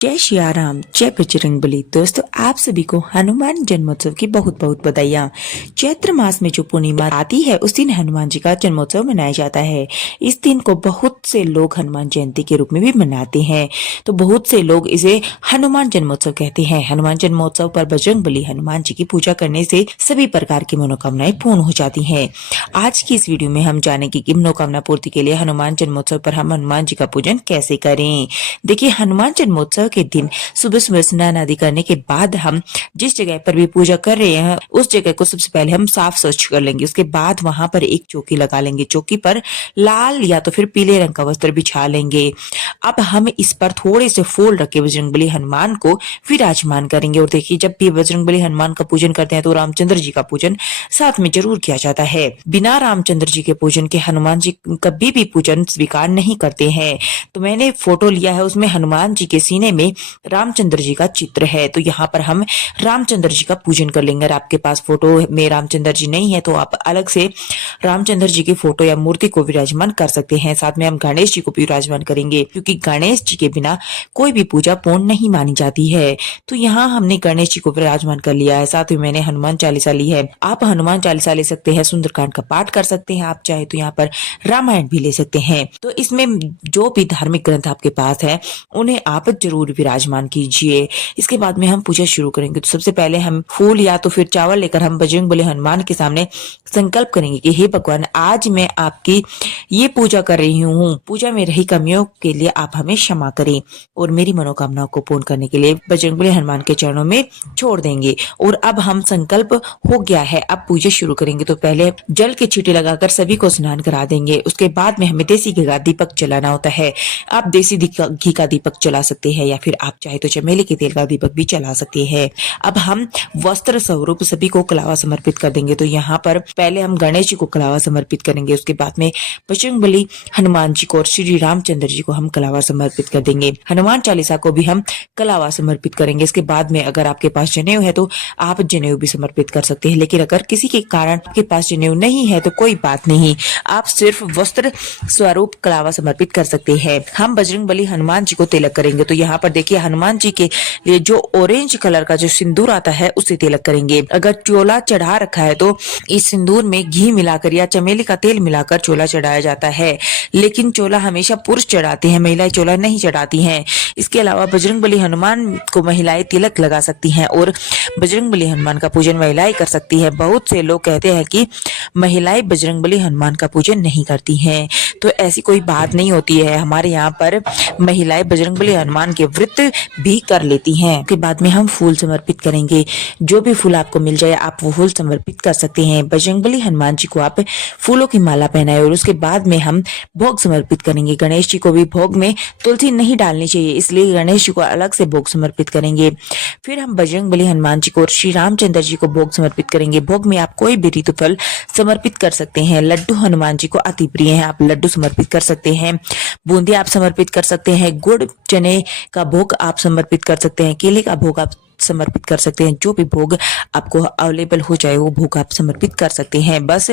जय सिया राम, जय बजरंगबली। दोस्तों, आप सभी को हनुमान जन्मोत्सव की बहुत बहुत बधाइयाँ। चैत्र मास में जो पूर्णिमा आती है उस दिन हनुमान जी का जन्मोत्सव मनाया जाता है। इस दिन को बहुत से लोग हनुमान जयंती के रूप में भी मनाते हैं। तो बहुत से लोग इसे हनुमान जन्मोत्सव कहते हैं। हनुमान जन्मोत्सव पर बजरंगबली हनुमान जी की पूजा करने से सभी प्रकार की मनोकामनाएं पूर्ण हो जाती है। आज की इस वीडियो में हम जानेंगे कि मनोकामना पूर्ति के लिए हनुमान जन्मोत्सव पर हम हनुमान जी का पूजन कैसे करें। देखिए, हनुमान जन्मोत्सव के दिन सुबह सुबह स्नान आदि करने के बाद हम जिस जगह पर भी पूजा कर रहे हैं उस जगह को सबसे पहले हम साफ स्वच्छ कर लेंगे। उसके बाद वहां पर एक चौकी लगा लेंगे। चौकी पर लाल या तो फिर पीले रंग का वस्त्र बिछा लेंगे। अब हम इस पर थोड़े से फूल रख के बजरंगबली हनुमान को विराजमान करेंगे। और देखिए, जब भी बजरंगबली हनुमान का पूजन करते हैं तो रामचंद्र जी का पूजन साथ में जरूर किया जाता है। बिना रामचंद्र जी के पूजन के हनुमान जी कभी भी पूजन स्वीकार नहीं करते हैं। तो मैंने फोटो लिया है, उसमें हनुमान जी के सीने में रामचंद्र जी का चित्र है। तो यहाँ पर हम रामचंद्र जी का पूजन कर लेंगे। अगर आपके पास फोटो में रामचंद्र जी नहीं है तो आप अलग से रामचंद्र जी की फोटो या मूर्ति को विराजमान कर सकते हैं। साथ में हम गणेश जी को भी विराजमान करेंगे, क्योंकि गणेश जी के बिना कोई भी पूजा पूर्ण नहीं मानी जाती है। तो यहाँ हमने गणेश जी को विराजमान कर लिया है। साथ ही मैंने हनुमान चालीसा ली है। आप हनुमान चालीसा ले सकते हैं, सुंदरकांड का पाठ कर सकते हैं, आप चाहे तो यहाँ पर रामायण भी ले सकते हैं। तो इसमें जो भी धार्मिक ग्रंथ आपके पास है उन्हें आप जरूर विराजमान कीजिए। इसके बाद में हम पूजा शुरू करेंगे। तो सबसे पहले हम फूल या तो फिर चावल लेकर हम बजरंगबली हनुमान के सामने संकल्प करेंगे कि हे भगवान, आज मैं आपकी ये पूजा कर रही हूँ। पूजा में रही कमियों के लिए आप हमें क्षमा करें और मेरी मनोकामनाओं को पूर्ण करने के लिए बजरंगबली हनुमान के चरणों में छोड़ देंगे। और अब हम संकल्प हो गया है, अब पूजा शुरू करेंगे। तो पहले जल के छींटे लगाकर सभी को स्नान करा देंगे। उसके बाद में हमें देसी घी का दीपक जलाना होता है। आप देसी घी का दीपक जला सकते हैं या फिर आप चाहे तो चमेली के तेल का दीपक भी जला सकते हैं। अब हम वस्त्र स्वरूप सभी को कलावा समर्पित कर देंगे। तो यहाँ पर पहले हम गणेश जी को कलावा समर्पित करेंगे। उसके बाद में बजरंगबली हनुमान जी को और श्री रामचंद्र जी को हम कलावा समर्पित कर देंगे। हनुमान चालीसा को भी हम कलावा समर्पित करेंगे। इसके बाद में अगर आपके पास जनेऊ है तो आप जनेऊ भी समर्पित कर सकते हैं। लेकिन अगर किसी के कारण आपके पास जनेऊ नहीं है तो कोई बात नहीं, आप सिर्फ वस्त्र स्वरूप कलावा समर्पित कर सकते हैं। हम बजरंगबली हनुमान जी को तिलक करेंगे। तो यहाँ पर देखिए, हनुमान जी के लिए जो ऑरेंज कलर का जो सिंदूर आता है उससे तिलक करेंगे। अगर चोला चढ़ा रखा है तो इस सिंदूर में घी मिलाकर या चमेली का तेल मिलाकर चोला चढ़ाया जाता है। लेकिन चोला हमेशा पुरुष चढ़ाते हैं, महिलाएं चोला नहीं चढ़ाती हैं। इसके अलावा बजरंगबली हनुमान को महिलाएं तिलक लगा सकती हैं और बजरंगबली हनुमान का पूजन महिलाएं कर सकती है। बहुत से लोग कहते हैं कि महिलाएं बजरंगबली हनुमान का पूजन नहीं करती हैं, तो ऐसी कोई बात नहीं होती है। हमारे यहाँ पर महिलाएं बजरंगबली हनुमान के व्रत भी कर लेती हैं। उसके बाद में हम फूल समर्पित करेंगे। जो भी फूल आपको मिल जाए आप वो फूल समर्पित कर सकते हैं। बजरंगबली हनुमान जी को आप फूलों की माला पहनाए और उसके बाद में हम भोग समर्पित करेंगे। गणेश जी को भी भोग में तुलसी नहीं डालनी चाहिए, इसलिए गणेश जी को अलग से भोग समर्पित करेंगे। फिर हम बजरंगबली हनुमान जी को और श्री रामचंद्र जी को भोग समर्पित करेंगे। भोग में आप कोई भी ऋतु फल समर्पित कर सकते हैं। लड्डू हनुमान जी को अति प्रिय है, आप लड्डू समर्पित कर सकते हैं। बूंदी आप समर्पित कर सकते हैं। गुड़ चने का भोग आप समर्पित कर सकते हैं। केले का भोग आप समर्पित कर सकते हैं। जो भी भोग आपको अवेलेबल हो जाए वो भोग आप समर्पित कर सकते हैं। बस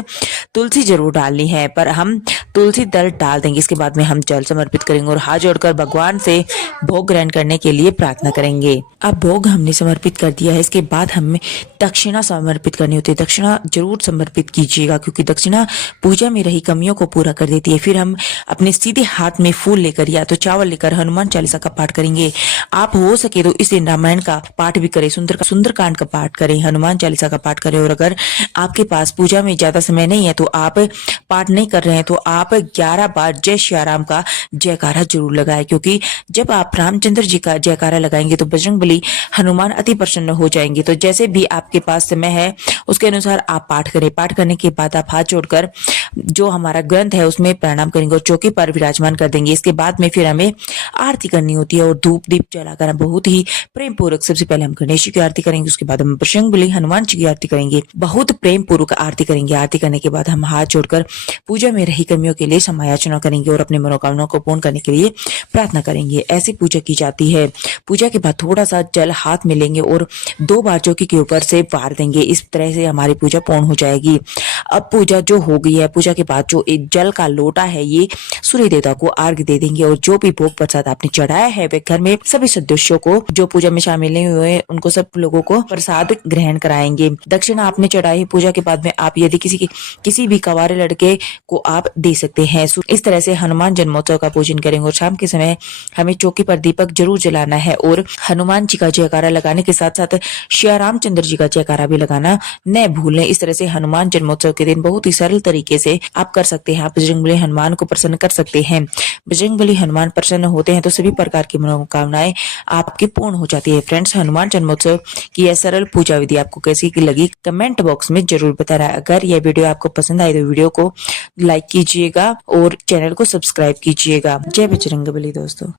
तुलसी जरूर डालनी है, पर हम तुलसी दल डाल देंगे। इसके बाद में हम जल समर्पित करेंगे और हाथ जोड़कर भगवान से भोग ग्रहण करने के लिए प्रार्थना करेंगे। अब भोग हमने समर्पित कर दिया है। इसके बाद हमें दक्षिणा समर्पित करनी होती है। दक्षिणा जरूर समर्पित कीजिएगा, क्योंकि दक्षिणा पूजा में रही कमियों को पूरा कर देती है। फिर हम अपने सीधे हाथ में फूल लेकर या तो चावल लेकर हनुमान चालीसा का पाठ करेंगे। आप हो सके तो इस दिन रामायण का पाठ भी करें, सुंदरकांड का पाठ करें, हनुमान चालीसा का पाठ करें। और अगर आपके पास पूजा में ज्यादा समय नहीं है तो आप पाठ नहीं कर रहे हैं तो आप 11 बार जय सिया राम का जयकारा जरूर लगाएं, क्योंकि जब आप रामचंद्र जी का जयकारा लगाएंगे तो बजरंगबली हनुमान अति प्रसन्न हो जाएंगे। तो जैसे भी आपके पास समय है उसके अनुसार आप पाठ करें। पाठ करने के बाद आप हाथ जोड़कर जो हमारा ग्रंथ है उसमें प्रणाम करेंगे और चौकी पर विराजमान कर देंगे। इसके बाद में फिर हमें आरती करनी होती है और धूप दीप जलाकर बहुत ही प्रेम पूर्वक सबसे पहले हम गणेश जी की आरती करेंगे, उसके बाद हम बजरंगबली हनुमान जी की आरती करेंगे। बहुत प्रेम पूर्वक आरती करेंगे। आरती करने के बाद हम हाथ जोड़कर पूजा में रही कमियों के लिए समायाचना करेंगे और अपने मनोकामनाओं को पूर्ण करने के लिए प्रार्थना करेंगे। ऐसी पूजा की जाती है। पूजा के बाद थोड़ा सा जल हाथ में लेंगे और 2 बार चौकी के ऊपर से वार देंगे। इस तरह से हमारी पूजा पूर्ण हो जाएगी। अब पूजा जो हो गई है, पूजा के बाद जो एक जल का लोटा है ये सूर्य देवता को अर्घ दे देंगे और जो भी भोग प्रसाद आपने चढ़ाया है वे घर में सभी सदस्यों को जो पूजा में शामिल नहीं हुए हैं, उनको सब लोगों को प्रसाद ग्रहण कराएंगे। दक्षिणा आपने चढ़ाई पूजा के बाद में आप यदि किसी भी कवारे लड़के को आप दे सकते हैं। इस तरह से हनुमान जन्मोत्सव का पूजन करेंगे और शाम के समय हमें चौकी पर दीपक जरूर जलाना है और हनुमान जी का जयकारा लगाने के साथ साथ श्री रामचंद्र जी का जयकारा भी लगाना न भूलें। इस तरह से हनुमान जन्मोत्सव के दिन बहुत ही सरल तरीके से आप कर सकते हैं। आप बजरंगबली हनुमान को प्रसन्न कर सकते हैं। बजरंगबली हनुमान प्रसन्न होते हैं तो सभी प्रकार की मनोकामनाएं आपकी पूर्ण हो जाती है। फ्रेंड्स, हनुमान जन्मोत्सव की यह सरल पूजा विधि आपको कैसी लगी कमेंट बॉक्स में जरूर बताना। अगर यह वीडियो आपको पसंद आई तो वीडियो को लाइक कीजिएगा और चैनल को सब्सक्राइब कीजिएगा। जय बजरंगबली दोस्तों।